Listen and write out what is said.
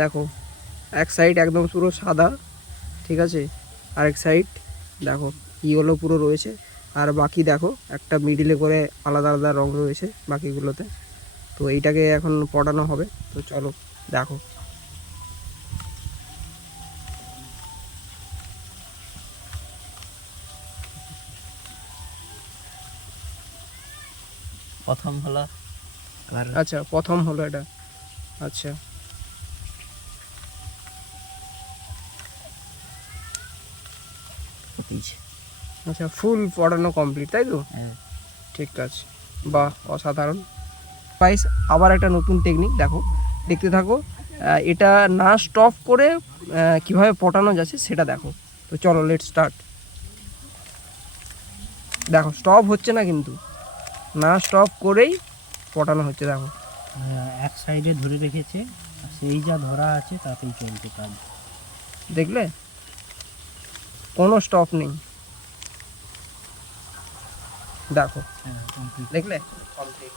দেখো এক সাইড একদম পুরো সাদা, ঠিক আছে, আরেক সাইড দেখো ইয়েলো পুরো রয়েছে, আর বাকি দেখো একটা মিডিলে করে আলাদা আলাদা রং রয়েছে বাকিগুলোতে। তো এইটাকে এখন পটানো হবে, তো চলো দেখো। প্রথম হলো আবার আচ্ছা প্রথম হলো এটা, আচ্ছা পিছে। আচ্ছা ফুল পড়ানো কমপ্লিট তাই তো? হ্যাঁ। ঠিক আছে, বাহ অসাধারণ। গাইস আবার একটা নতুন টেকনিক দেখো, দেখতে থাকো। এটা না স্টপ করে কিভাবে পটানো যাচ্ছে সেটা দেখো। তো চলো লেট স্টার্ট। দেখো স্টপ হচ্ছে না কিন্তু, না স্টপ করেই পটানো হচ্ছে দেখো। এক সাইডে ধরে রেখেছে, সেই যা ধরা আছে তাতেই চলছে কাজ। দেখলে কোনো স্টপ নেই, দেখো হ্যাঁ কমপ্লিট। দেখলে কমপ্লিট।